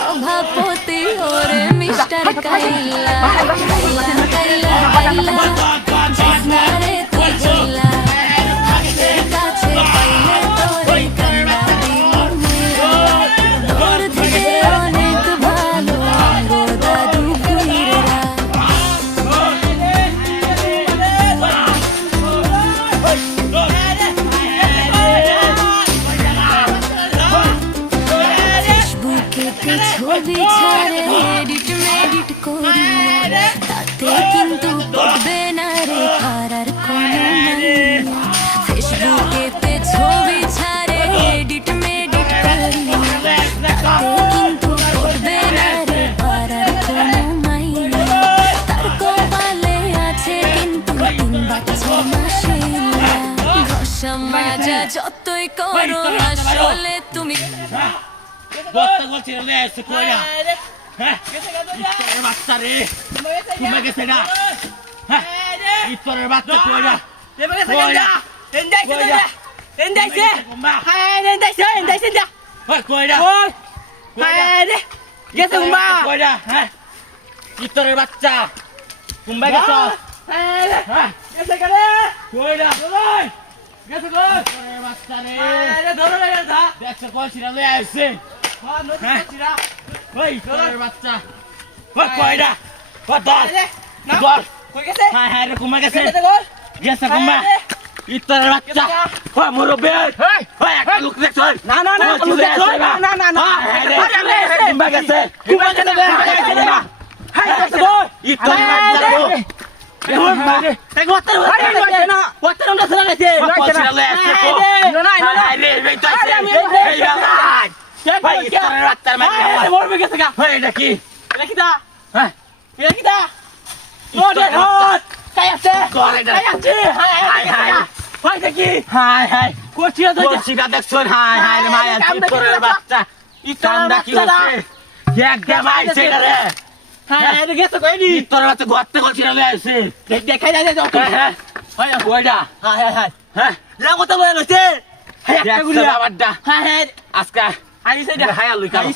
সভাপতি ওরে মিস্টার কাইলা কাইলা কাইলা কাইলা জিসনারে তুই ছিলা হাতের কাছে পাইলে তোরে কান্না দিমু দূর থেকে অনেক ভালো গো দাদু কইরা ফেসবুকে ছবি ছাড়ে এডিট মেডিট করি তাতে কিন্তু পড়বে না রে পারার কোনো মাইয়া ফেসবুকে ছবি ছাড়ে এডিট মেডিট করি তাতে কিন্তু পড়বে না রে পারার কোনো মাইয়া তার কপালে আছে কিন্তু 3 বাচ্চা মাশাআল্লাহ ঘষা মাজা যতই করো আসলে তুমি বস্তা বলছি রে সুকোয়া হ্যাঁ ইতরের বাচ্চা রে তুমি গেছে না হ্যাঁ ইতরের বাচ্চা কইরা দেবে গেছে না এন্দাইছে হ্যাঁ এন্দাইছে যা ওই কইরা ওই হ্যাঁ রে গেছে উম্বা কইরা হ্যাঁ ইতরের বাচ্চা কুম্বা গেছে হ্যাঁ গেছে গেলে কইরা ওই গেছে কই ইতরের বাচ্চা রে আরে ধরো লাগা দা দেখছ কইছি না লই আইছে হ্যাঁ নদী কইরা ওই তোর বাচ্চা ওই কইরা ও দর দর কই গেছে হ্যাঁ হ্যাঁ রে কুমা গেছে গেছে কুমা ইতর বাচ্চা ও মুরব্বি ওই একটা লোক দেখছ না না না না না না কুমা গেছে কুমা গেছে না হাই গেছে গো ইতর বাচ্চা গো এই ওয়াটার না ওয়াটার না চলে গেছে পয়সা লয়ে আসছে না না না রে রে তো আছে এই ভাই ভাই ইতরের বাচ্চার মাঝে মরবে গেছে গা ভাই এটা কি দা হ্যাঁ এটা কি দা ও দেখো কাই আছে কাই আছে হাই হাই হাই ভাই দেখি হাই হাই কোচিয়া তো কোচিটা দেখছন হাই হাই রে মায়া ইতরের বাচ্চা ইতরটা কি হচ্ছে এক গেম আইছে রে হ্যাঁ এটা গেছে কইনি ইতরের বাচ্চা গর্তে কোচিরা লই আইছে দেখাই যায় যাও হ্যাঁ ভাই ওইডা হাই হাই হাই হ্যাঁ লাগো তো লই আইছে একটা গুলি আবারটা হ্যাঁ হ্যাঁ আজকে আইছে দে হাই লই কাজ